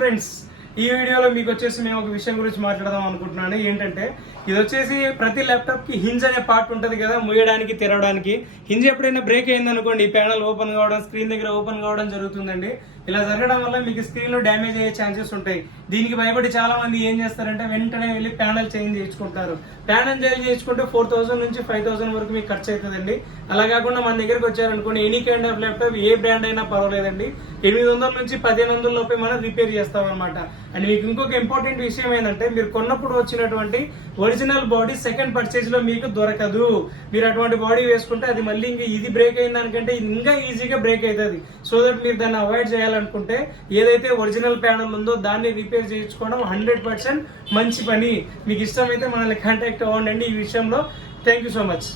Friends, ఈ వీడియోలో మీకు వచ్చేసి మేము ఒక విషయం గురించి మాట్లాడదాం అనుకుంటున్నాను. ఏంటంటే ఇది వచ్చేసి ప్రతి ల్యాప్టాప్ కి హింజ్ అనే పార్ట్ ఉంటుంది కదా, ముయ్యడానికి తెరవడానికి. హింజ్ ఎప్పుడైనా బ్రేక్ అయింది అనుకోండి, ఈ ప్యానల్ ఓపెన్ కావడం, స్క్రీన్ దగ్గర ఓపెన్ కావడం జరుగుతుందండి. ఇలా జరగడం వల్ల మీకు స్క్రీన్ లో డ్యామేజ్ అయ్యే ఛాన్సెస్ ఉంటాయి. దీనికి భయపడి చాలా మంది ఏం చేస్తారంటే వెంటనే వెళ్ళి ప్యానల్ చేంజ్ చేయించుకుంటారు. ప్యానల్ చేంజ్ చేయించుకుంటే 4000 నుంచి 5000 వరకు మీకు ఖర్చు అవుతుందండి. అలా కాకుండా మన దగ్గరకు వచ్చారనుకోండి, any kind of laptop A brand అయినా పర్వాలేదండి, 800 నుంచి 1500 లోపే మనం రిపేర్ చేస్తాం అనమాట. అండ్ మీకు ఇంకొక ఇంపార్టెంట్ విషయం ఏంటంటే, మీరు కొన్నప్పుడు వచ్చినటువంటి ఒరిజినల్ బాడీ సెకండ్ పర్చేజ్ లో మీకు దొరకదు. మీరు అటువంటి బాడీ వేసుకుంటే అది మళ్ళీ ఇంకా ఇది బ్రేక్ అయిన దానికంటే ఇంకా ఈజీగా బ్రేక్ అవుతుంది. సో దట్ మీరు దాన్ని అవాయిడ్ చేయాలనుకుంటే ఏదైతే ఒరిజినల్ ప్యానల్ ఉందో దాన్ని రిపేర్ చేయించుకోవడం 100% మంచి పని. మీకు ఇష్టమైతే మనల్ని కాంటాక్ట్ అవ్వండి ఈ విషయంలో. Thank you so much.